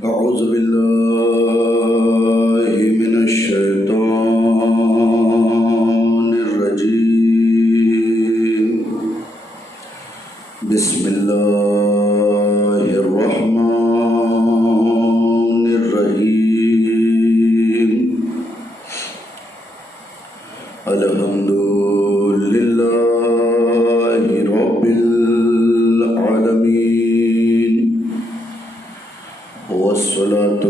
أعوذ بالله من الشيطان الرجيم بسم الله الرحمن الرحيم الحمد لله رب العالمين والصلاة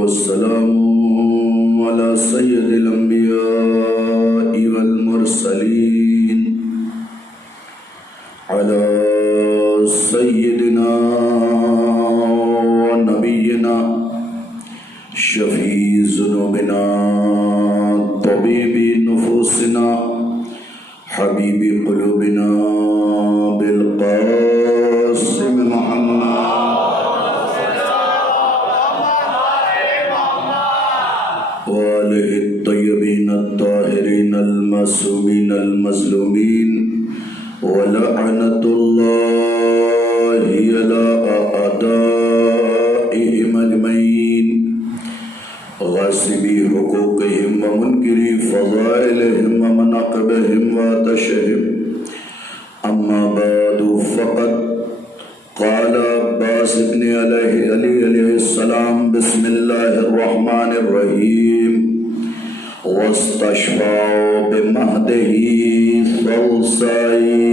والسلام على سيد الأنبياء والمرسلين على سيدنا ونبينا شفيع ذنوبنا طبيب نفوسنا حبيب قلوبنا بالقاسم محمد وآله الطيبين الطاهرين المعصومين المظلومين ولعنة الله على أعدائهم أجمعين غاصبي حقوقهم ومنكري فضائلهم ومناقبهم وعطشهم أما بعد فقد قال عباس بن علي السلام بسم الله الرحمن الرحيم واستشفى بمهده ثلثي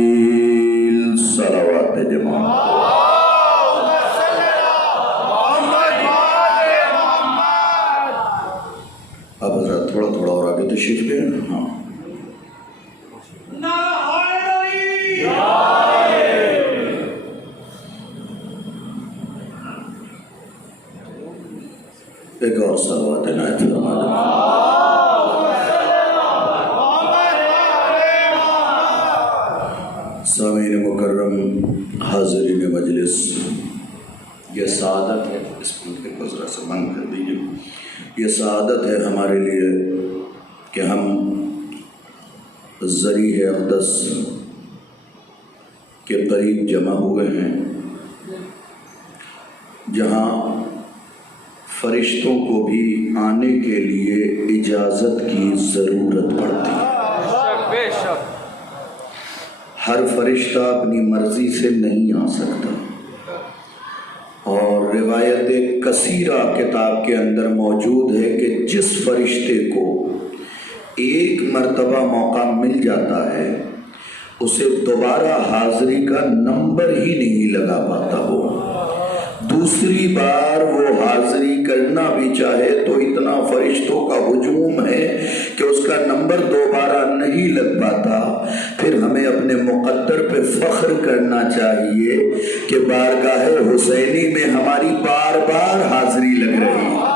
الصلوات جماعة اب حضرات تھوڑا تھوڑا اور آگے تشریف لے ہاں ایک اور صلوات عنایت فرما دیں سامعین مکرم حاضرین مجلس یہ سعادت ہے اس ملک کو ذرا سے بند کر دیجیے یہ سعادت ہے ہمارے لیے کہ ہم ذریح اقدس کے قریب جمع ہوئے ہیں جہاں فرشتوں کو بھی آنے کے لیے اجازت کی ضرورت پڑتی ہے ہر فرشتہ اپنی مرضی سے نہیں آ سکتا اور روایت کثیرہ کتاب کے اندر موجود ہے کہ جس فرشتے کو ایک مرتبہ موقع مل جاتا ہے اسے دوبارہ حاضری کا نمبر ہی نہیں لگا پاتا ہو دوسری بار وہ حاضری کرنا بھی چاہے تو اتنا فرشتوں کا ہجوم ہے کہ اس کا نمبر دوبارہ نہیں لگ پاتا پھر ہمیں اپنے مقدر پہ فخر کرنا چاہیے کہ بارگاہ حسینی میں ہماری بار بار حاضری لگ رہی ہے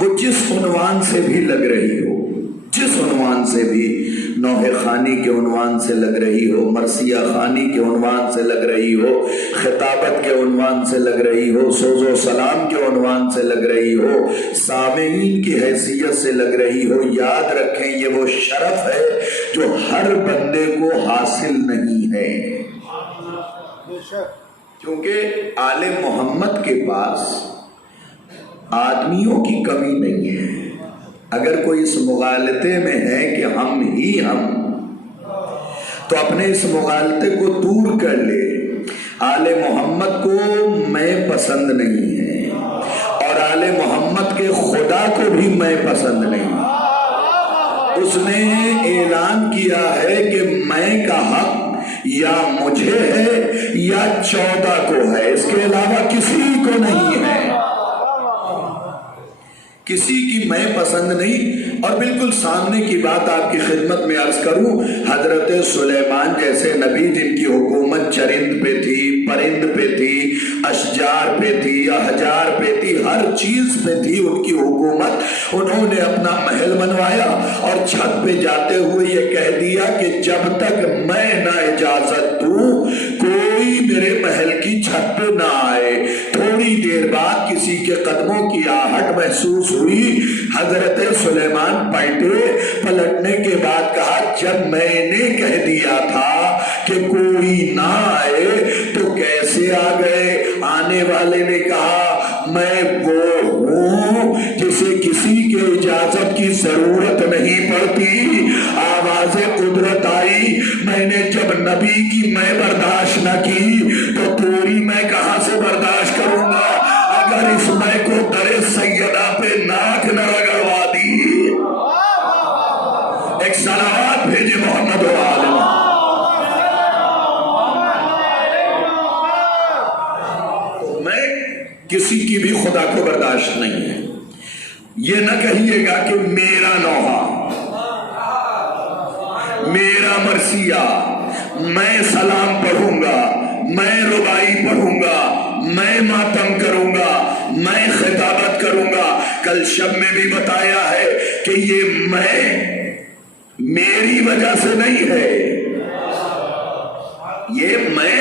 وہ جس عنوان سے بھی لگ رہی ہو جس عنوان سے بھی نوح خانی کے عنوان سے لگ رہی ہو مرثیہ خانی کے عنوان سے لگ رہی ہو خطابت کے عنوان سے لگ رہی ہو سوز و سلام کے عنوان سے لگ رہی ہو سامعین کی حیثیت سے لگ رہی ہو یاد رکھیں یہ وہ شرف ہے جو ہر بندے کو حاصل نہیں ہے کیونکہ آل محمد کے پاس آدمیوں کی کمی نہیں ہے اگر کوئی اس مغالطے میں ہے کہ ہم ہی ہم تو اپنے اس مغالطے کو دور کر لے آل محمد کو میں پسند نہیں ہے اور آل محمد کے خدا کو بھی میں پسند نہیں اس نے اعلان کیا ہے کہ میں کا حق یا مجھے ہے یا 14 کو ہے اس کے علاوہ کسی کو نہیں ہے کسی کی میں پسند نہیں اور بالکل سامنے کی بات آپ کی خدمت میں عرض کروں حضرت سلیمان جیسے نبی جن کی حکومت چرند پہ تھی پرند پہ تھی اشجار پہ تھی احجار پہ تھی ہر چیز پہ تھی ان کی حکومت انہوں نے اپنا محل بنوایا اور چھت پہ جاتے ہوئے یہ کہہ دیا کہ جب تک میں نہ اجازت دوں کوئی میرے محل کی چھت پہ نہ آئے تھوڑی تھوڑی دیر بعد کسی کے قدموں کی آہٹ محسوس ہوئی. حضرت سلیمان پلٹنے کے بعد کہا جب میں نے کہہ دیا تھا کہ کوئی نہ آئے تو کیسے آ گئے؟ آنے والے نے کہا میں وہ ہوں جسے کسی کے اجازت کی ضرورت نہیں پڑتی. آواز قدرت آئی. میں نے جب نبی کی میں برداشت نہ کی تو تیری میں کہاں سے برداشت کروں گا؟ اگر اس میں کو در سیدہ پہ ناک نہ رگڑوا دی. ایک صلوات بھیجے محمد و آل محمد. میں کسی کی بھی خدا کو برداشت نہیں ہے. یہ نہ کہیے گا کہ میرا نوحہ، میرا مرثیہ، میں سلام پڑھوں گا، میں ربائی پڑھوں گا، میں ماتم کروں گا، میں خطابت کروں گا. کل شب میں بھی بتایا ہے کہ یہ میں میری وجہ سے نہیں ہے. یہ میں،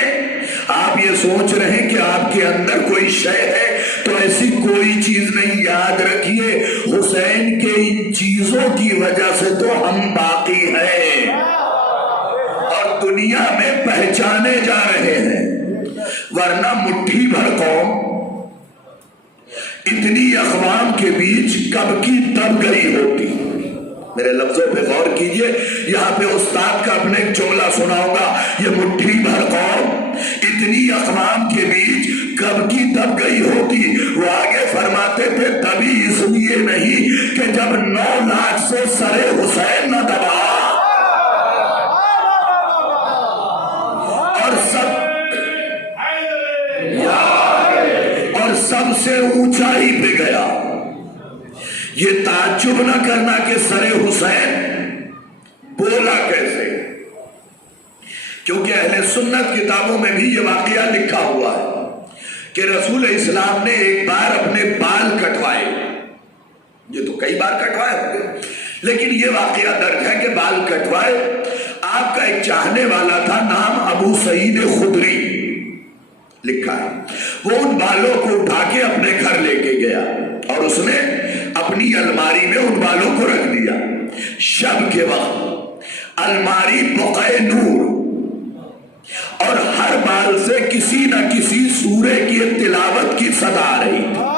آپ یہ سوچ رہے ہیں کہ آپ کے اندر کوئی شے ہے تو ایسی کوئی چیز نہیں. یاد رکھیے حسین کے ان چیزوں کی وجہ سے تو ہم باقی ہیں اور دنیا میں پہچانے جا رہے ہیں. ورنہ مٹھی بھر قوم اتنی اقوام کے بیچ کب کی تب گئی ہوتی. میرے لفظوں پہ غور کیجئے. یہاں پہ استاد کا اپنے ایک جملہ سناؤں گا. یہ مٹھی بھر قوم اتنی اقوام کے بیچ کب کی تب گئی ہوتی. وہ آگے فرماتے تھے تبھی اس لیے نہیں کہ جب 9 لاکھ سے سرے حسین نہ دبا اور سب سے اونچائی پہ گیا. یہ تعجب نہ کرنا کہ سرے حسین بولا کیسے، کیونکہ اہل سنت کتابوں میں بھی یہ واقعہ لکھا ہوا ہے کہ رسول اسلام نے ایک بار اپنے بال کٹوائے. یہ تو کئی بار کٹوائے ہوں گے لیکن یہ واقعہ درج ہے کہ بال کٹوائے. آپ کا ایک چاہنے والا تھا، نام ابو سعید خدری لکھا ہے. وہ ان بالوں کو اٹھا کے اپنے گھر لے کے گیا اور اس نے اپنی الماری میں ان بالوں کو رکھ دیا. شب کے وقت الماری بقعے نور اور ہر بال سے کسی نہ کسی سورے کی تلاوت کی صدا آ رہی تھی.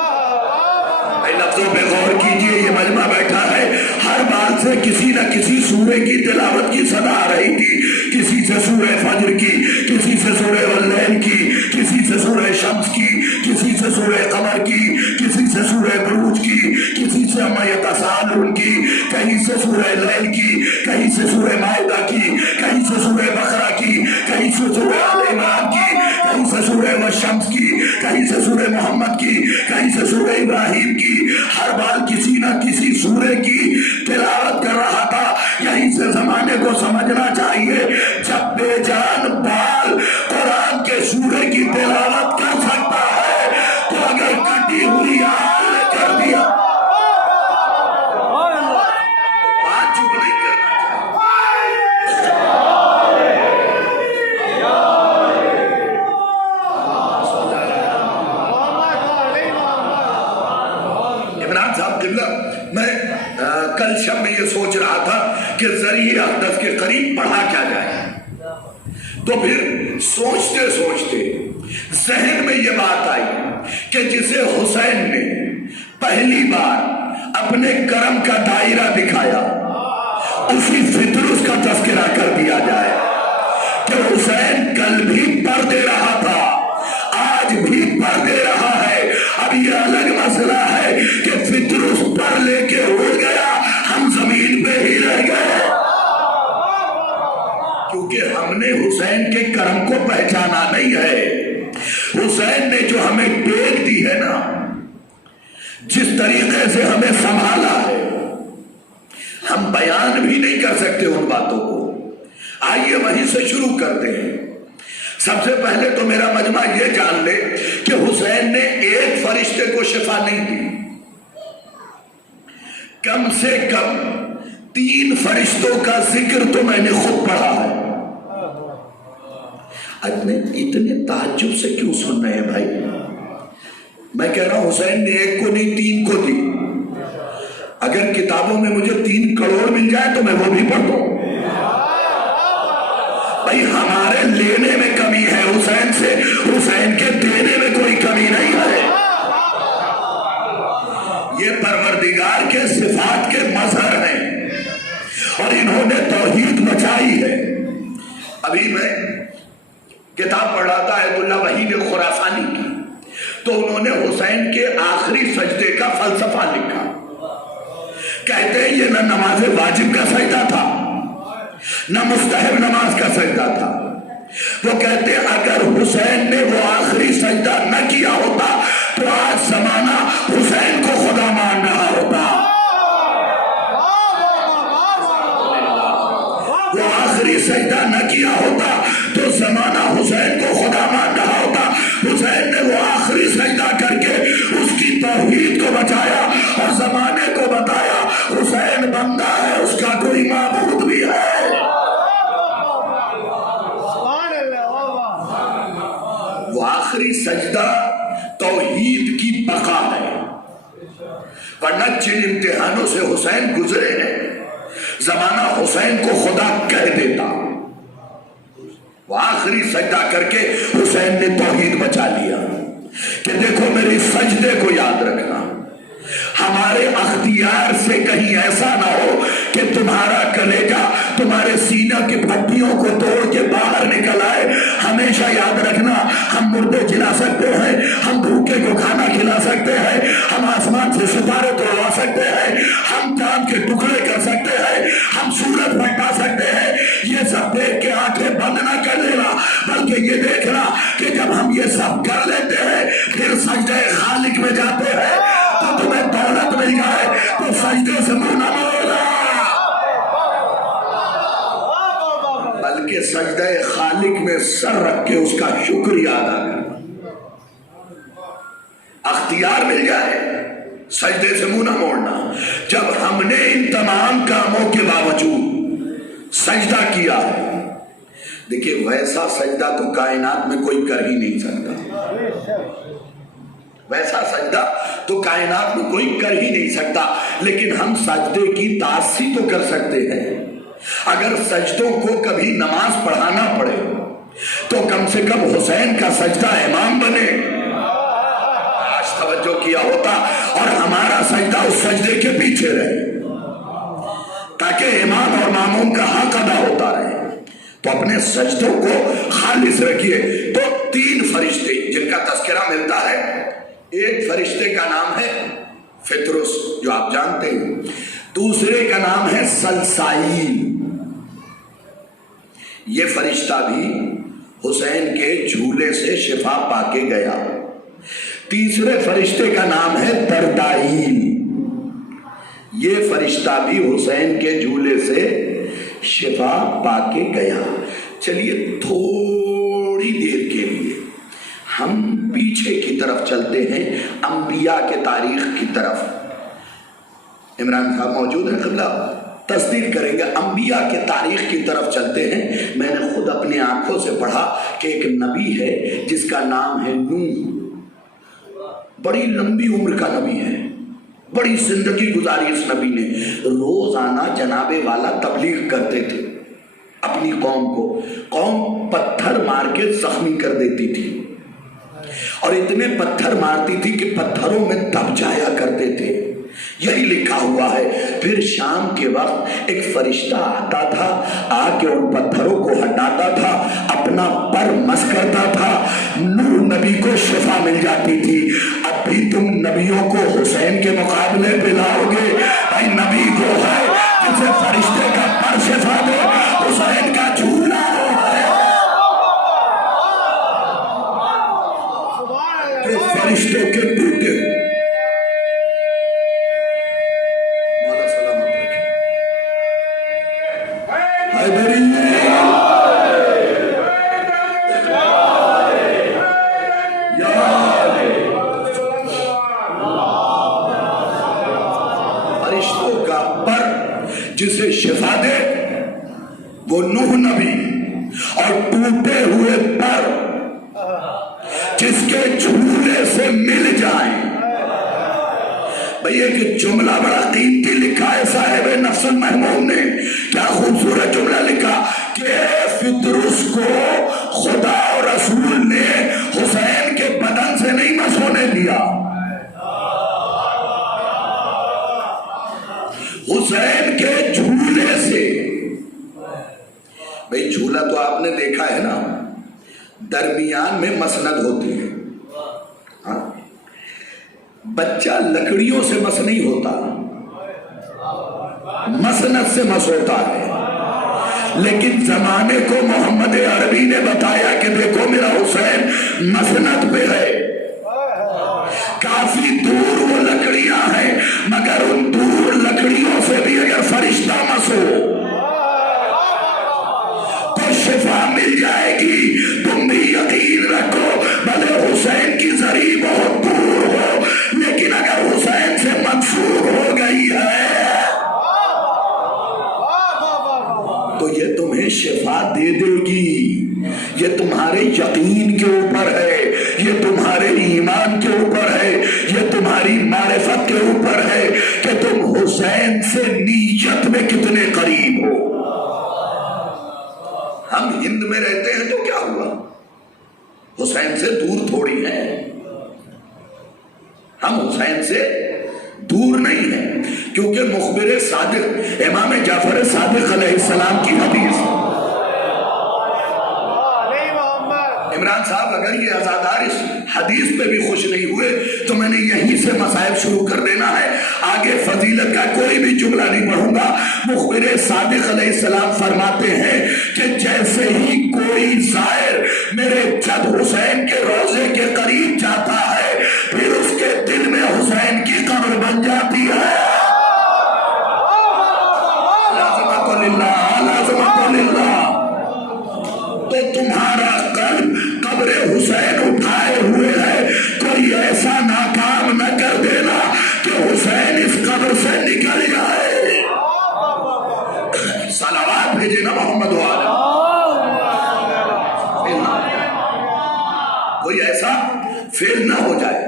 لفظوں پہ غور کیجئے. یہ مجمع بیٹھا ہے. ہر بال سے کسی نہ کسی سورے کی تلاوت کی صدا آ رہی تھی. کسی سے سورہ فجر کی، کسی سے سورہ واللیل کی، کسی سے سورہ شمس کی، کسی سے سورہ قمر کی، کسی سے سورہ بروج کی، کسی سے عما یتساءلون کی، کہیں سے سورہ لیل کی، کہیں سے سورہ مائدہ کی، کہیں سے سورہ بقرہ کی، کہیں سے سورہ آل عمران کی، کہیں سے سورہ والشمس کی، کہیں سے سورہ محمد کی، کہیں سے سورہ ابراہیم کی. ہر بال کسی نہ کسی سورے کی تلاوت کر رہا تھا. یہیں سے زمانے کو سمجھنا چاہیے جب بے جان بال قرآن کے سورے کی تلاوت کر سکتا ہے تو اگر کٹی ہوئی آل نے کر دیا بات چپ نہیں کرنا چاہیے. عمران صاحب قبلہ، میں کل شب میں یہ سوچ رہا تھا کہ ذریعہ اقدس کے قریب پڑھا کیا جائے تو پھر سوچتے سوچتے ذہن میں یہ بات آئی کہ جسے حسین نے پہلی بار اپنے کرم کا دائرہ دکھایا اسی فطرس کا تذکرہ کر دیا جائے کہ حسین کل بھی پڑھ دے رہا تھا، آج بھی پڑھ دے رہا ہے. اب یہ الگ مسئلہ ہے کہ فطرس پڑھ لے کے اڑ گیا، ہم زمین پہ ہی رہ گئے کیونکہ ہم نے حسین کے کرم کو پہچانا نہیں ہے. حسین نے جو ہمیں ٹیک دی ہے نا، جس طریقے سے ہمیں سنبھالا ہے، ہم بیان بھی نہیں کر سکتے ان باتوں کو. آئیے وہیں سے شروع کرتے ہیں. سب سے پہلے تو میرا مجمع یہ جان لے کہ حسین نے ایک فرشتے کو شفا نہیں دی، کم سے کم 3 فرشتوں کا ذکر تو میں نے خود پڑھا ہے. اتنے تعجب سے کیوں سن رہے ہیں بھائی؟ میں کہہ رہا ہوں حسین نے ایک کو نہیں 3 کو دی. اگر کتابوں میں مجھے 3 کروڑ مل جائے تو میں وہ بھی پڑھ دوں. بھائی ہمارے لینے میں کمی ہے حسین سے، حسین کے دینے میں کوئی کمی نہیں ہے. یہ پروردگار کے صفات کے مظہر ہیں اور انہوں نے توحید بچائی ہے. ابھی میں کتاب پڑھ رہا تھا ایت اللہ وحید خراسانی کی، تو انہوں نے حسین کے آخری سجدے کا فلسفہ لکھا. کہتے ہیں یہ نہ نماز واجب کا سجدہ تھا نہ مستحب نماز کا سجدہ تھا. وہ کہتے ہیں اگر حسین نے وہ آخری سجدہ نہ کیا ہوتا تو آج زمانہ حسین کو خدا مان رہا ہوتا. وہ آخری سجدہ نہ کیا ہوتا تو زمانہ حسین کو خدا مان رہا ہوتا. حسین نے وہ آخری سجدہ کر کے اس کی توحید کو بچایا اور زمانے کو بتایا حسین بندہ ہے، اس کا کوئی معبود بھی ہے. وہ آخری سجدہ توحید کی بقا ہے، ورنہ جن امتحانوں سے حسین گزرے ہیں زمانہ حسین کو خدا کہہ دیتا. وہ آخری سجدہ کر کے حسین نے توحید بچا لیا کہ دیکھو میری سجدے کو یاد رکھنا. ہمارے اختیار سے کہیں ایسا نہ ہو کہ تمہارا کلیجہ تمہارے سینہ کی پٹیوں کو توڑ کے باہر نکل آئے. ہمیشہ یاد رکھنا ہم مردے جلا سکتے ہیں، ہم بھوکے کو کھانا کھلا سکتے ہیں، ہم آسمان سے ستارے توڑوا سکتے ہیں، ہم چاند کے ٹکڑے کر سکتے ہیں، ہم سورج پلٹا سکتے ہیں. یہ سب دیکھ کے آنکھیں بند نہ کر دینا، بلکہ یہ دیکھنا کہ جب ہم یہ سب کر لیتے ہیں پھر سجدہ خالق میں جاتے ہیں تو تمہیں دولت مل جائے تو سجدے سے منہ نہ موڑنا، بلکہ سجدہ خالق میں سر رکھ کے اس کا شکریہ ادا کرنا. اختیار مل جائے سجدے سے منہ نہ موڑنا. جب ہم نے ان تمام کاموں کے باوجود سجدہ کیا، دیکھیں ویسا سجدہ تو کائنات میں کوئی کر ہی نہیں سکتا. ویسا سجدہ تو کائنات میں کوئی کر ہی نہیں سکتا. لیکن ہم سجدے کی تعصی تو کر سکتے ہیں. اگر سجدوں کو کبھی نماز پڑھانا پڑے تو کم سے کم حسین کا سجدہ امام بنے. آج توجہ کیا ہوتا اور ہمارا سجدہ اس سجدے کے پیچھے رہے تاکہ امام اور ماموم کا حق ادا ہوتا رہے. تو اپنے سجدوں کو خالص رکھیے. تو 3 فرشتے جن کا تذکرہ ملتا ہے، ایک فرشتے کا نام ہے فطرس جو آپ جانتے ہیں، دوسرے کا نام ہے سلسائیل. یہ فرشتہ بھی حسین کے جھولے سے شفا پا کے گیا. تیسرے فرشتے کا نام ہے دردائیل. یہ فرشتہ بھی حسین کے جھولے سے شفا پا کے گیا. چلیے تھوڑی دیر کے لیے ہم پیچھے کی طرف چلتے ہیں، انبیاء کے تاریخ کی طرف. عمران صاحب موجود ہیں، قبلہ تصدیق کریں گے. انبیاء کے تاریخ کی طرف چلتے ہیں. میں نے خود اپنی آنکھوں سے پڑھا کہ ایک نبی ہے جس کا نام ہے نوح. بڑی لمبی عمر کا نبی ہے، بڑی زندگی گزاری اس نبی نے. روزانہ جناب والا تبلیغ کرتے تھے اپنی قوم کو. قوم پتھر مار کے زخمی کر دیتی تھی اور اتنے پتھر مارتی تھی کہ پتھروں میں دب جایا کرتے تھے. یہی لکھا ہوا ہے. پھر شام کے وقت ایک فرشتہ آتا تھا، آ کے ان پتھروں کو ہٹاتا تھا، اپنا پر مس کرتا تھا، نوح نبی کو شفا مل جاتی تھی. اب بھی تم نبیوں کو حسین کے مقابلے پہ لاؤ گے؟ بھائی نبی کو ہے جسے فرشتے کا پر شفا دے، حسین کا جھولا ہے فرشتوں کے ٹوٹے. فرشتوں کا پر جسے شفا دے وہ نوح نبی، اور ٹوٹے ہوئے پر جس کے جھولے سے مل جائیں. بھئی ایک جملہ بڑا قیمتی لکھا ہے صاحب نفس المحموم نے. کیا خوبصورت جملہ لکھا کہ فطرس کو خدا اور رسول نے حسین کے بدن سے نہیں مسونے دیا، حسین کے جھولے سے. بھئی جھولا تو آپ نے دیکھا ہے نا، درمیان میں مسند ہوتی ہے. ہاں، بچہ لکڑیوں سے مس نہیں ہوتا، مسند سے مس ہوتا ہے. لیکن زمانے کو محمد عربی نے بتایا کہ دیکھو میرا حسین مسند پہ ہے. کافی دور وہ لکڑیاں ہیں، مگر ان دور لکڑیوں سے بھی اگر فرشتہ مسو تو شفا مل جائے گی. تم بھی یقین رکھو، بھلے حسین کی زری بہت دور ہو، لیکن اگر حسین سے منسوب ہو گئی ہے تو یہ تمہیں شفا دے دے گی. یہ تمہارے یقین کے اوپر ہے، یہ تمہارے ایمان کے اوپر ہے، یہ تمہاری معرفت کے اوپر ہے کہ تم حسین سے نیت میں کتنے قریب ہو. ہم ہند میں رہتے ہیں تو کیا ہوا، حسین سے دور تھوڑی ہے. ہم حسین سے دور نہیں ہیں، کیونکہ مخبر صادق امام جعفر صادق علیہ السلام کی حدیث. عمران صاحب اگر یہ عزادار اس حدیث پہ بھی خوش نہیں ہوئے تو میں نے یہیں سے مصائب شروع کر دینا ہے. آگے فضیلت کا کوئی بھی جملہ نہیں پڑھوں گا. مخبر صادق علیہ السلام فرماتے ہیں کہ جیسے ہی کوئی زائر میرے جد حسین کے روضے کے قریب جاتا ہے پھر اس کے دل میں حسین کی قبر بن جاتی ہے. لازمۃ للہ، لازمۃ للہ. تو تمہارا قلب قبر حسین اٹھائے ہوئے ہے، کوئی ایسا ناکام نہ کر دینا کہ حسین اس قبر سے نکل جائے. صلوات بھیجے نا محمد والے. کوئی ایسا فیل نہ ہو جائے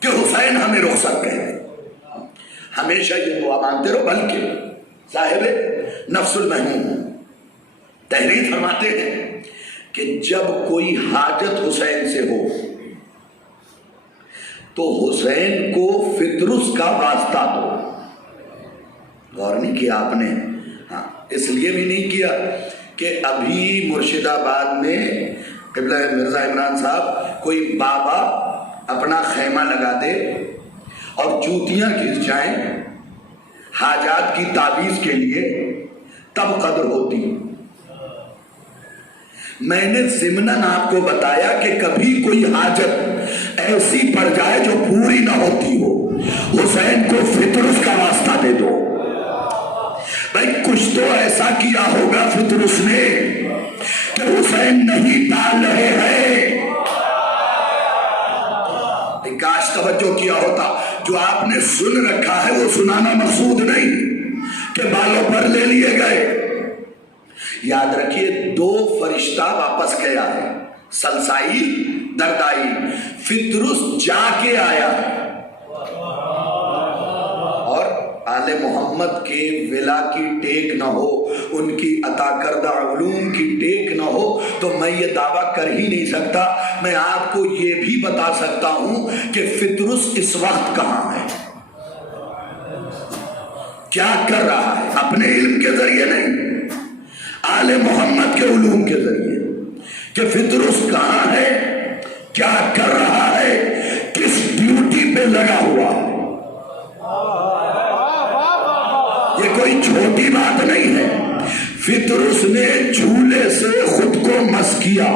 کہ حسین ہمیں رخصت کہے. ہمیشہ یہ دعا مانتے رہو. بلکہ صاحب نفس المحموم تحریر فرماتے ہیں کہ جب کوئی حاجت حسین سے ہو تو حسین کو فطرس کا واسطہ دو. غور نہیں کیا آپ نے؟ ہاں، اس لیے بھی نہیں کیا کہ ابھی مرشد آباد میں قبلہ مرزا عمران صاحب کوئی بابا اپنا خیمہ لگا دے اور جوتیاں گھس جائیں حاجات کی تعویذ کے لیے، تب قدر ہوتی. میں نے ضمناً آپ کو بتایا کہ کبھی کوئی حاجت ایسی پڑ جائے جو پوری نہ ہوتی ہو، حسین کو فطرس کا واسطہ دے دو. بھائی کچھ تو ایسا کیا ہوگا فطرس نے کہ حسین نہیں ٹال رہے ہیں. کاش توجہ کیا ہوتا. جو آپ نے سن رکھا ہے وہ سنانا مقصود نہیں کہ بالوں پر لے لیے گئے. یاد رکھیے 2 فرشتہ واپس گیا ہے، سلسائیل دردائیل. فطرس جا کے آیا اور آل محمد کے ولا کی ٹیک نہ ہو، ان کی عطا کردہ علوم کی ٹیک نہ ہو تو میں یہ دعویٰ کر ہی نہیں سکتا. میں آپ کو یہ بھی بتا سکتا ہوں کہ فطرس اس وقت کہاں ہے، کیا کر رہا ہے. اپنے علم کے ذریعے نہیں، آل محمد کے علوم کے ذریعے کہ فطرس کہاں ہے، کیا کر رہا ہے، کس ڈیوٹی پہ لگا ہوا. یہ کوئی چھوٹی بات نہیں ہے. فطرس نے جھولے سے خود کو مس کیا،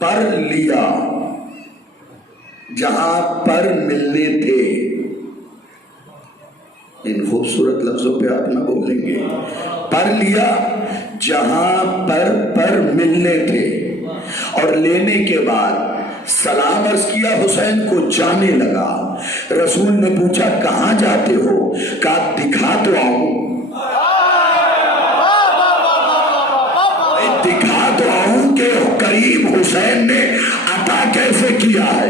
پر لیا جہاں پر ملنے تھے. ان خوبصورت لفظوں پہ آپ نہ بولیں گے. پر لیا جہاں پر ملنے تھے، اور لینے کے بعد سلام عرض کیا حسین کو، جانے لگا. رسول نے پوچھا کہاں جاتے ہو؟ کہا دکھا تو آؤں. دکھا تو آؤں کہ کریم حسین نے عطا کیسے کیا ہے.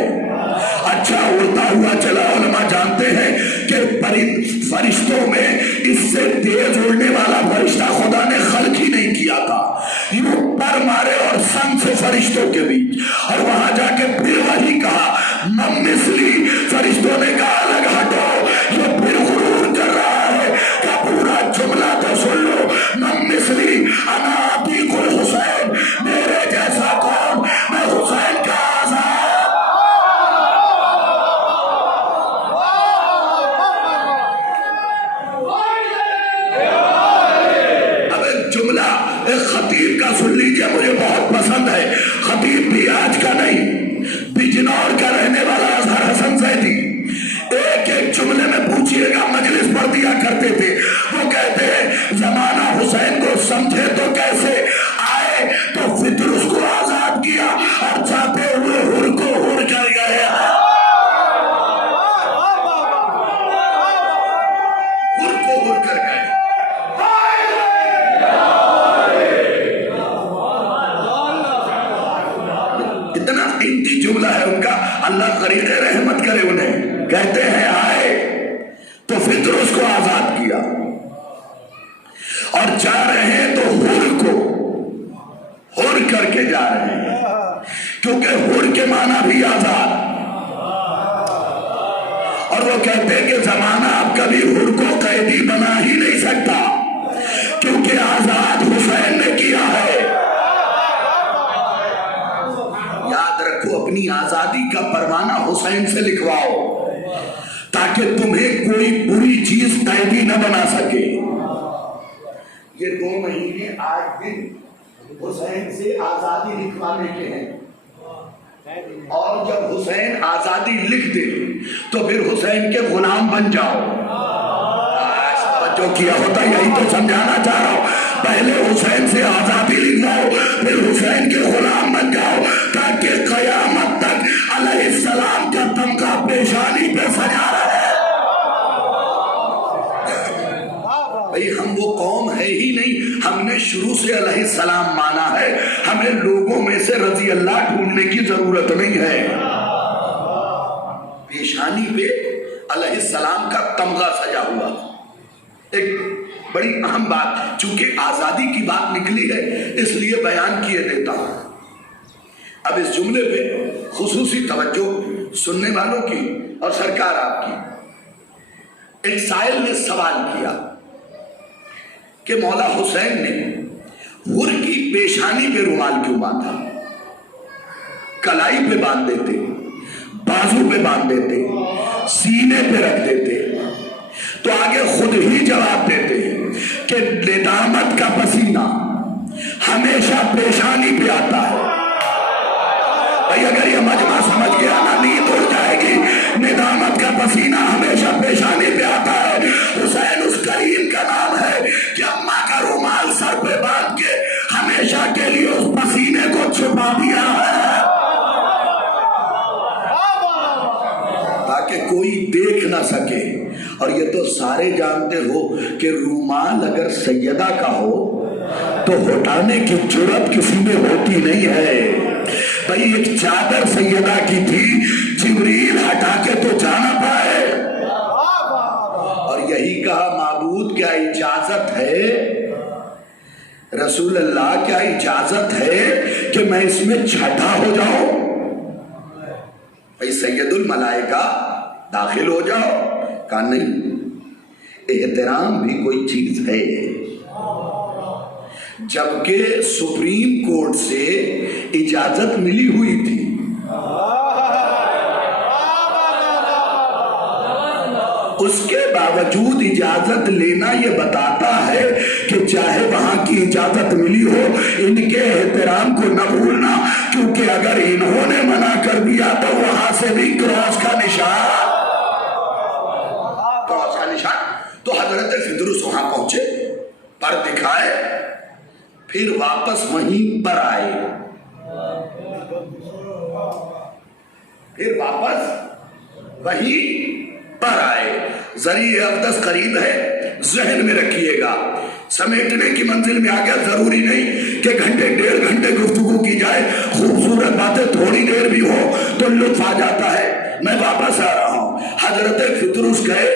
فرشتہ خدا نے خلق ہی نہیں کیا تھا، یوں پر مارے اور سنگ سے فرشتوں کے بیچ، اور وہاں جا کے پھر وہی کہا من مثلی، فرشتوں نے کہا الگ ہٹو، یہ پھر غرور کر رہا ہے کہ پورا جملہ تو سن لو، من مثلی انا عتیق الحسین، میرے جیسا کون، میں حسین کا آزاد۔ ایک خطیب کا سن لیجئے، مجھے بہت پسند ہے، خطیب بھی آج کا نہیں، بجنور کا رہنے والا اظہر حسن زیدی، ایک ایک جملے میں پوچھئے گا، مجلس پڑھ دیا کرتے تھے، وہ کہتے ہیں زمانہ حسین کو سمجھے تو کیسے، آئے تو فطر اس کو آزاد کیا اور چاہتے ہوئے ہر کو ہر کر گئے، ہر کو ہر کر گئے۔ اتنا قیمتی جملہ ہے ان کا، اللہ غریق رحمت کرے انہیں، کہتے ہیں آئے تو فطر اس کو آزاد کیا اور جا رہے ہیں تو حر کو حر کر کے جا رہے ہیں، کیونکہ حر کے معنی بھی آزاد، اور وہ کہتے ہیں کہ زمانہ اب کبھی حر کو قیدی بنا ہی نہیں سکتا، کیونکہ آزاد حسین نے کیا ہے۔ اپنی آزادی کا پروانہ حسین سے لکھواؤ تاکہ تمہیں کوئی بری چیز قیدی نہ بنا سکے۔ یہ 2 مہینے 8 دن حسین سے آزادی لکھوانے کے ہیں، اور جب حسین آزادی لکھ دے تو پھر حسین کے غلام بن جاؤ۔ جو کیا ہوتا یہی تو سمجھانا چاہ رہا ہوں، پہلے حسین سے آزادی لکھواؤ پھر حسین کے غلام بن جاؤ، تاکہ قیامت تک علیہ السلام کا تمغہ پیشانی پہ سجا رہے۔ بھئی ہم وہ قوم ہے ہی نہیں، ہم نے شروع سے علیہ السلام مانا ہے، ہمیں لوگوں میں سے رضی اللہ ڈھونڈنے کی ضرورت نہیں ہے۔ پیشانی پہ علیہ السلام کا تمغہ سجا ہوا۔ ایک بڑی اہم بات، چونکہ آزادی کی بات نکلی ہے اس لیے بیان کیے دیتا ہوں۔ اب اس جملے پہ خصوصی توجہ سننے والوں کی اور سرکار آپ کی۔ ایک سائل نے سوال کیا کہ مولا حسین نے حر کی پیشانی پہ رومال کیوں باندھا، کلائی پہ باندھ دیتے، بازو پہ باندھ دیتے، سینے پہ رکھ دیتے، تو آگے خود ہی جواب دیتے کہ ندامت کا پسینہ ہمیشہ پیشانی پہ آتا ہے۔ بھئی اگر یہ مجمع سمجھ گیا نا نیند اڑ جائے گی، ندامت کا پسینہ ہمیشہ پیشانی پہ آتا ہے۔ حسین اس کریم کا نام ہے کہ اماں کا رومال سر پہ باندھ کے ہمیشہ کے لیے اس پسینے کو چھپا دیا ہے تاکہ کوئی دیکھ نہ سکے۔ اور یہ تو سارے جانتے ہو کہ رومال اگر سیدہ کا ہو تو ہٹانے کی جرات کسی میں ہوتی نہیں ہے۔ بھئی ایک چادر سیدہ کی تھی، جبریل ہٹا کے تو جانا پائے، اور یہی کہا معبود کیا اجازت ہے، رسول اللہ کیا اجازت ہے کہ میں اس میں چھٹا ہو جاؤں؟ بھئی سید الملائکہ داخل ہو جاؤ، کہا نہیں، احترام بھی کوئی چیز ہے، جبکہ سپریم کورٹ سے اجازت ملی ہوئی تھی۔ اس کے باوجود اجازت لینا یہ بتاتا ہے کہ چاہے وہاں کی اجازت ملی ہو، ان کے احترام کو نہ بھولنا، کیونکہ اگر انہوں نے منع کر دیا تو وہاں سے بھی کراس کا نشان، تو حضرت فدرس وہاں پہنچے، پر دکھائے، پھر واپس وہیں پر آئے، پھر واپس وہیں پر آئے۔ ذریعہ اقدس قریب ہے، ذہن میں رکھیے گا، سمیٹنے کی منزل میں آگیا، ضروری نہیں کہ گھنٹے 1.5 گھنٹے گفتگو کی جائے، خوبصورت باتیں تھوڑی دیر بھی ہو تو لطف آ جاتا ہے۔ میں واپس آ رہا ہوں، حضرت فدرس گئے،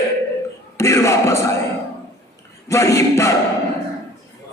پھر واپس آئے، وہیں پر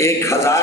1000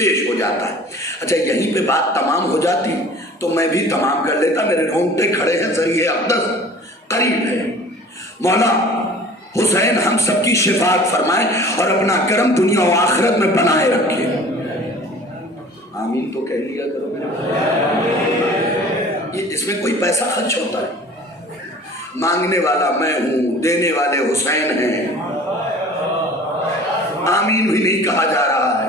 پیش ہو جاتا ہے۔ اچھا یہیں پہ بات تمام ہو جاتی تو میں بھی تمام کر لیتا، میرے رونگٹے کھڑے ہیں، ذریعہ اقدس قریب ہے۔ مولا حسین ہم سب کی شفاعت فرمائے اور اپنا کرم دنیا و آخرت میں بنائے رکھے۔ آمین تو کہہ لیا کرو۔ یہ اس میں کوئی پیسہ خرچ ہوتا ہے؟ مانگنے والا میں ہوں، دینے والے حسین ہیں، آمین بھی نہیں کہا جا رہا ہے۔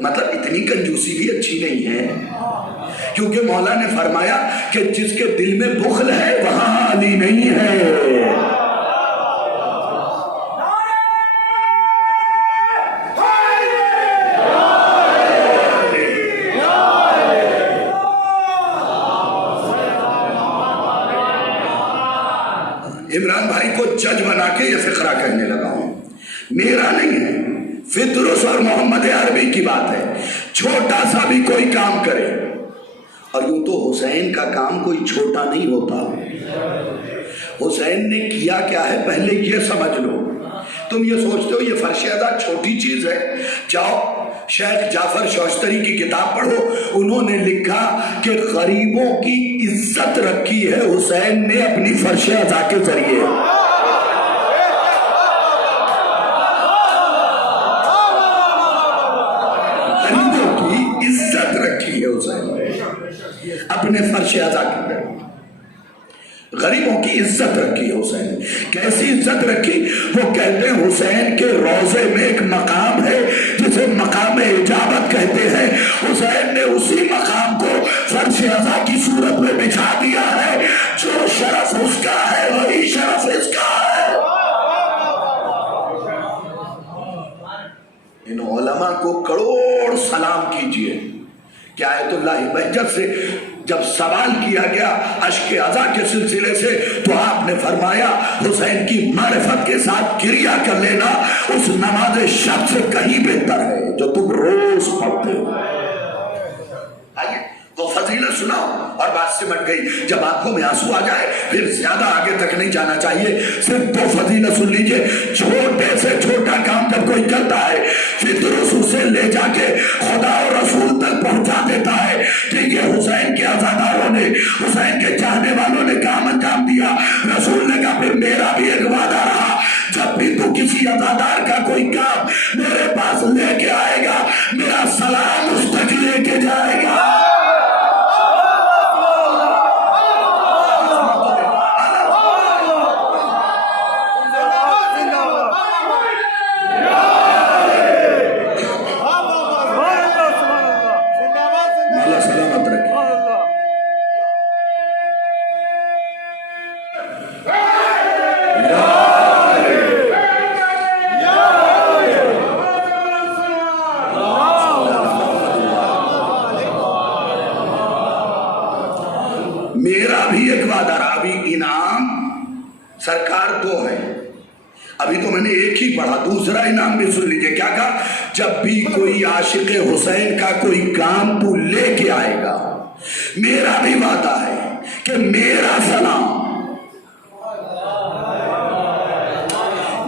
مطلب اتنی کنجوسی بھی اچھی نہیں ہے، کیونکہ مولا نے فرمایا کہ جس کے دل میں بخل ہے وہاں علی نہیں ہے۔ عمران بھائی کو جج بنا کے یہ فقرہ کہنے لگا ہوں، میرا نہیں ہے، فطرس اور محمد عربی کی بات ہے۔ چھوٹا سا بھی کوئی کام کرے، اور یوں تو حسین کا کام کوئی چھوٹا نہیں ہوتا۔ حسین نے کیا کیا ہے پہلے یہ سمجھ لو۔ تم یہ سوچتے ہو یہ فرش ادا چھوٹی چیز ہے، جاؤ شیخ جعفر شوستری کی کتاب پڑھو، انہوں نے لکھا کہ غریبوں کی عزت رکھی ہے حسین نے اپنی فرش ادا کے ذریعے۔ غریبوں کی عزت رکھی ہے حسین نے اپنے فرش ادا کے ذریعے، غریبوں کی عزت رکھی ہے حسین۔ کیسی عزت رکھی؟ وہ کہتے ہیں حسین کے روضے میں ایک مقام ہے جسے مقام اجابت کہتے ہیں، حسین نے اسی مقام کو فرش عزا کی صورت میں بچھا دیا ہے۔ جو شرف اس کا ہے وہی شرف اس کا ہے۔ ان علماء کو کروڑ سلام کیجئے کہ آیت اللہ بہجت سے جب سوال کیا گیا اشک عزا کے سلسلے سے تو آپ نے فرمایا حسین کی معرفت کے ساتھ کریا کر لینا اس نماز شب سے کہیں بہتر ہے جو تم روز پڑھتے ہو۔ آئیے وہ فضیلت سناؤ اور بات سمٹ گئی۔ جب آنکھوں میں آنسو آ جائے پھر زیادہ آگے تک نہیں جانا چاہیے، صرف دو فضیلت سن لیجئے۔ چھوٹے سے چھوٹا کام جب کوئی کرتا ہے فطرس اسے لے جا کے خدا اور رسول تک پہنچا دیتا ہے کہ یہ حسین کے عزاداروں نے، حسین کے چاہنے والوں نے کام انجام دیا۔ رسول نے کہا پھر میرا بھی ایک وعدہ رہا، جب بھی تو کسی عزادار کا کوئی کام میرے پاس لے کے آئے گا میرا سلام اس تک لے کے جائے گا۔ میرا بھی ایک وعدہ رہا، ابھی انعام سرکار دو ہے، ابھی تو میں نے ایک ہی پڑھا، دوسرا انعام بھی سن لیجئے۔ کیا کہا؟ جب بھی کوئی عاشق حسین کا کوئی کام تو لے کے آئے گا میرا بھی وعدہ ہے کہ میرا سلام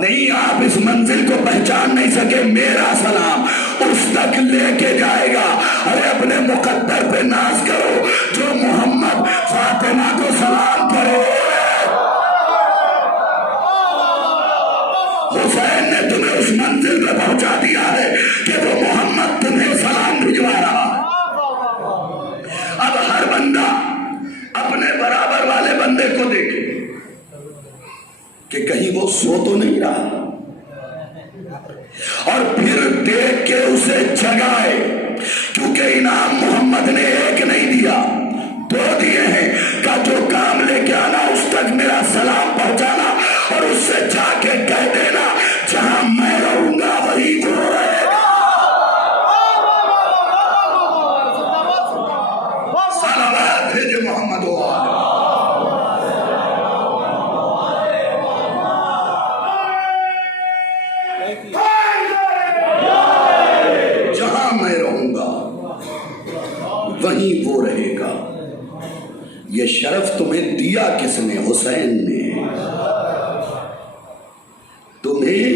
نہیں، آپ اس منزل کو پہچان نہیں سکے، میرا سلام اس تک لے کے جائے گا۔ ارے اپنے مقدر پہ ناز کرو جو محمد فاطمہ کو سلام کرو۔ حسین نے تمہیں اس منزل پہ پہنچا دیا ہے کہ وہ محمد تمہیں سلام بھجوا رہا ہے۔ اب ہر بندہ اپنے برابر والے بندے کو دیکھے کہ کہیں وہ سو تو نہیں رہا، اور پھر دیکھ کے اسے جگائے، کیونکہ انعام محمد نے ایک نہیں دیا، دو دیے ہیں۔ کہ جو کام لے کے آنا اس تک میرا سلام پہنچانا اور اس سے جا کے کہہ دینا جہاں میں رہوں گا وہی وہ رہے گا۔ صلوات بھیجے محمد و جہاں میں رہوں گا وہیں وہ رہے گا۔ یہ شرف تمہیں دیا کس نے؟ حسین نے۔ تمہیں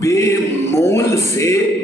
بے مول سے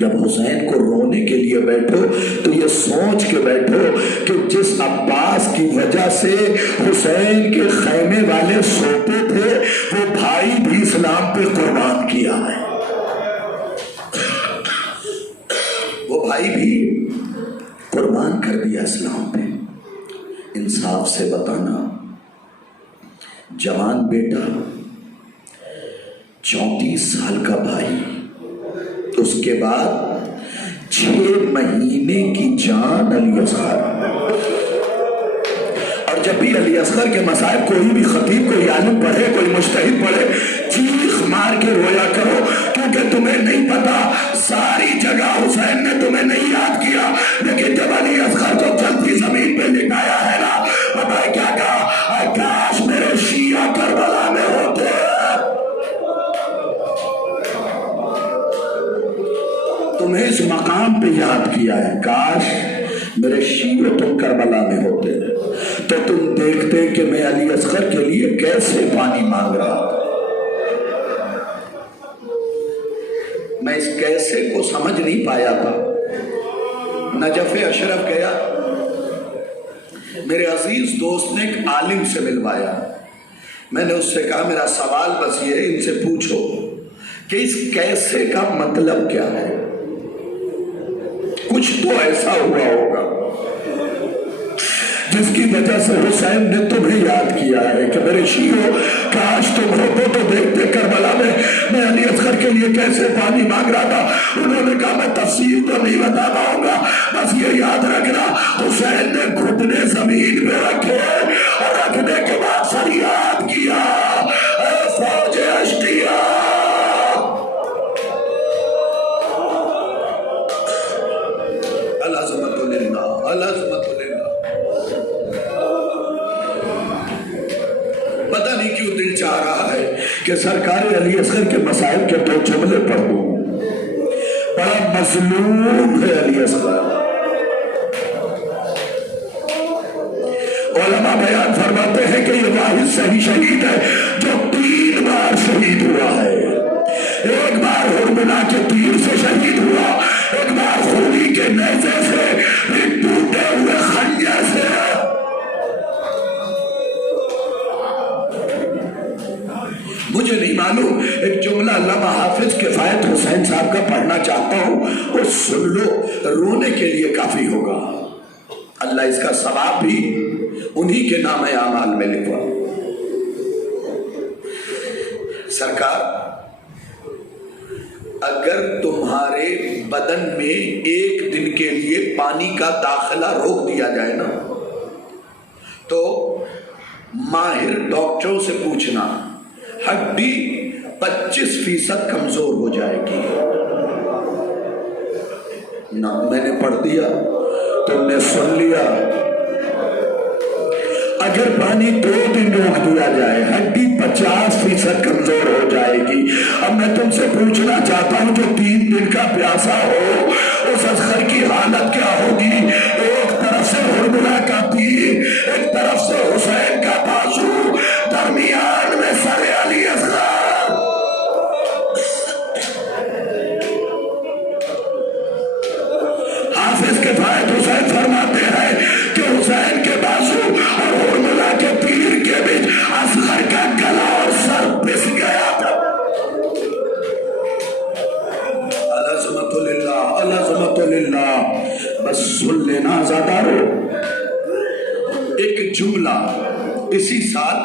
جب حسین کو رونے کے لیے بیٹھو تو یہ سوچ کے بیٹھو کہ جس عباس کی وجہ سے حسین کے خیمے والے سوتے تھے وہ بھائی بھی اسلام پہ قربان کیا ہے، وہ بھائی بھی قربان کر دیا اسلام پہ۔ انصاف سے بتانا، جوان بیٹا 34 سال کا بھائی، اس کے بعد 6 مہینے کی جان علی اصغر، اور جب بھی علی اصغر کے مسائل کوئی بھی خطیب، کوئی عالم پڑھے، کوئی مجتہد پڑھے، چیخ مار کے رویا کرو، کیونکہ تمہیں نہیں پتا ساری جگہ حسین نے تمہیں نہیں یاد کیا، لیکن جب علی اصغر کو جلدی زمین پہ لٹایا ہے نا، پتا ہے کیا کہا؟ اے کاش میرے شیعہ کربلا میں ہوتے، تمہیں اس مقام پہ یاد کیا ہے، کاش میرے شیعہ تم کربلا میں ہوتے تو تم دیکھتے کہ میں علی اصغر کے لیے کیسے پانی مانگ رہا تھا۔ میں اس کیسے کو سمجھ نہیں پایا تھا۔ نجف اشرف گیا، میرے عزیز دوست نے ایک عالم سے ملوایا، میں نے اس سے کہا میرا سوال بس یہ ہے، ان سے پوچھو کہ اس کیسے کا مطلب کیا ہے، کچھ تو ایسا ہوا ہوگا جس کی وجہ سے حسین نے تمہیں یاد کیا ہے کہ میرے شیعوں کاش تم ہوتے تو دیکھتے کربلا میں علی اصغر کے لیے کیسے پانی مانگ رہا تھا۔ انہوں نے کہا میں تفصیل تو نہیں بتا پاؤں گا، بس یہ یاد رکھنا حسین نے گھٹنے زمین پہ رکھے اور رکھنے کے بعد فریاد کیا، اے فوج اشتیا، العظمت للہ، العظمت للہ۔ پتہ نہیں کیوں دل چاہ رہا ہے کہ سرکار علی اصغر کے مسائل کے 2 جملے پڑھ دوں۔ بڑا مظلوم ہے علی اصغر، علماء بیان فرماتے ہیں کہ یہ واحد صحیح شہید ہے جو 3 بار شہید ہوا ہے، ایک بار ہرملا کے تیر سے شہید ہوا، ایک بار خوری کے نیزے سے، ایک ٹوٹے ہوئے خنجر سے۔ مجھے نہیں معلوم، ایک جملہ علامہ حافظ کفایت حسین صاحب کا پڑھنا چاہتا ہوں، وہ سن لو، رونے کے لیے کافی ہوگا، اللہ اس کا ثواب بھی انہی کے نام اعمال میں لکھوا۔ سرکار اگر تمہارے بدن میں 1 دن کے لیے پانی کا داخلہ روک دیا جائے نا تو ماہر ڈاکٹروں سے پوچھنا ہڈی 25% کمزور ہو جائے گی۔ نہ میں نے پڑھ دیا، تم نے سن لیا، اگر پانی 2 دن روک دیا جائے ہڈی 50% کمزور ہو جائے گی۔ اب میں تم سے پوچھنا چاہتا ہوں جو 3 دن کا پیاسا ہو اس اصغر کی حالت کیا ہوگی؟ ایک طرف سے ہرملا کا تیر، ایک طرف سے حسین کا بازو، درمیان میں سر علی اصغر۔ حافظ کفایت حسین فرماتے ہیں کہ حسین کے بازو اور ہرملا کے تیر کے بیچ اصغر کا گلا اور سر پس گیا تھا۔ العظمت للہ، العظمت للہ۔ بس سن لینا زادارو، ایک جملہ اسی سال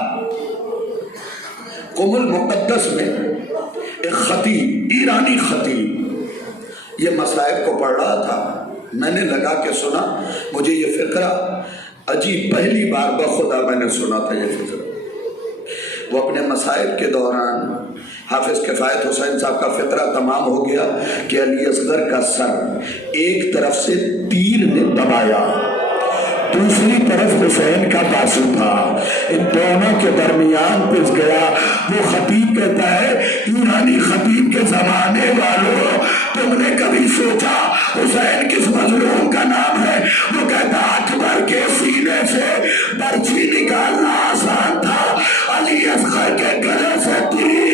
قم المقدس میں ایک خطیب، ایرانی خطیب یہ مصائب کو پڑھ رہا تھا، میں نے لگا کے سنا، مجھے یہ فقرہ عجیب، پہلی بار بخدا میں نے سنا تھا یہ فقرہ۔ وہ اپنے مسائل کے دوران حافظ کفایت حسین صاحب کا فقرہ تمام ہو گیا کہ علی اصغر کا سر ایک طرف سے تیر نے دبایا، دوسری طرف حسین کا بازو تھا، ان دونوں کے درمیان پس گیا۔ وہ خطیب کہتا ہے ایرانی خطیب کے زمانے والوں، تم نے کبھی سوچا حسین کس مظلوم کا نام ہے؟ وہ کہتا اکبر کے سینے سے برچھی نکالنا آسان تھا، علی اصغر کے گلے سے تیر۔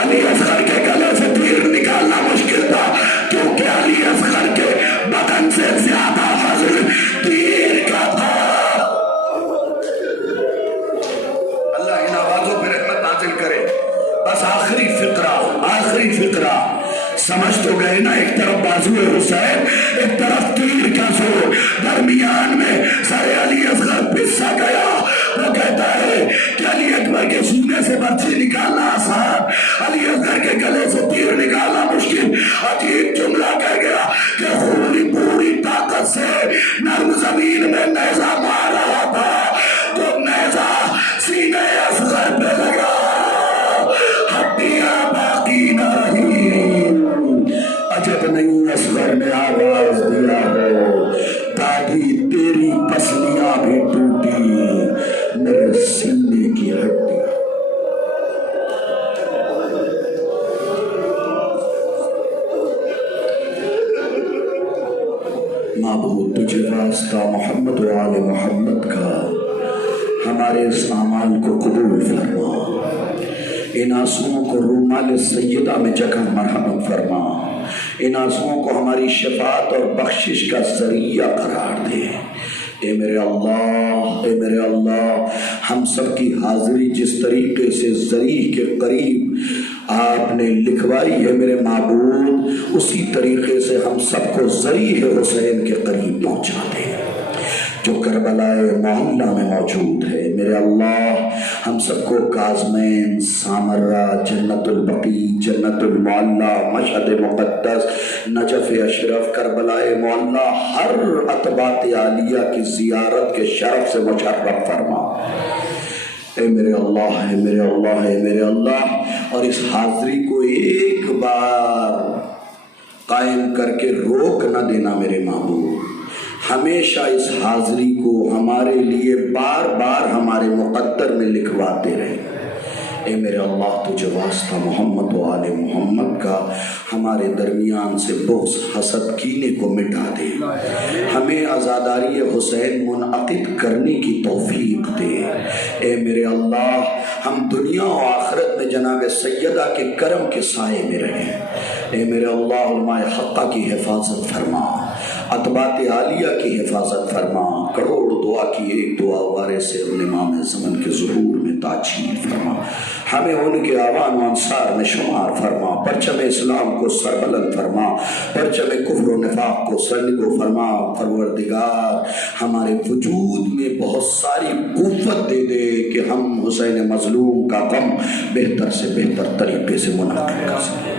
علی اصغر کے گلے سے تیر نکالنا مشکل تھا کیونکہ علی اصغر کے بدن سے زیادہ وزن تیر کا تھا۔ اللہ ان آوازوں پہ رحمت نازل کرے۔ بس آخری فقرہ سمجھ تو گئے نا، ایک طرف بازو حسین، ایک طرف تیر کا زور، درمیان میں سر علی اصغر پسا گیا۔ وہ کہتا ہے کہ علی اکبر کے سینے سے برچی نکالنا آسان، علی اصغر کے گلے سے تیر نکالنا مشکل۔ عجیب جملہ کہہ گیا کہ خون پوری طاقت سے نرم زمین میں نیزہ مار رہا تھا، تو نیزہ سینے اصغر پہ لگا، ہڈیاں باقی نہ رہی۔ عجب نہیں اصغر نے آواز دیا ہو، دادی تیری پسلیاں بھی ٹوٹی، میرے سینے کی ہڈی۔ معبود تجھے واسطہ محمد و آل محمد کا، ہمارے اس اعمال کو قبول فرما، ان آنسوؤں کو رومال سیدہ میں جگہ مرحمت فرما، ان آنسوؤں کو ہماری شفاعت اور بخشش کا ذریعہ قرار دے۔ اے میرے اللہ، ہم سب کی حاضری جس طریقے سے ذریع کے قریب آپ نے لکھوائی ہے میرے معبود، اسی طریقے سے ہم سب کو ذریع حسین کے قریب پہنچا دے جو کربلا معلیٰ میں موجود ہے۔ میرے اللہ، ہم سب کو کاظمین، سامرہ، جنت البقیع، جنت المعلیٰ، مشہد مقدس، نجف اشرف، کربلا معلیٰ، ہر عتبات عالیہ کی زیارت کے شرف سے مشرف فرما۔ اے میرے اللہ، اور اس حاضری کو ایک بار قائم کر کے روک نہ دینا میرے معبود، ہمیشہ اس حاضری کو ہمارے لیے بار بار ہمارے مقدر میں لکھواتے رہے۔ اے میرے اللہ، تجھے واسطہ محمد و آل محمد کا، ہمارے درمیان سے بغض، حسد، کینے کو مٹا دے، ہمیں عزاداری حسین منعقد کرنے کی توفیق دے۔ اے میرے اللہ، ہم دنیا و آخرت میں جناب سیدہ کے کرم کے سائے میں رہیں۔ اے میرے اللہ، علماء حقہ کی حفاظت فرما، عتبات عالیہ کی حفاظت فرما، کروڑ دعا کی ایک دعا وارث امام زمن کے ظہور میں تاجیل فرما، ہمیں ان کے آوان و انصار میں شمار فرما، پرچم اسلام کو سربلند فرما، پرچم کفر و نفاق کو سرنگو فرما۔ پروردگار، ہمارے وجود میں بہت ساری قوت دے دے کہ ہم حسین مظلوم کا غم بہتر سے بہتر طریقے سے منعقد کر سکیں۔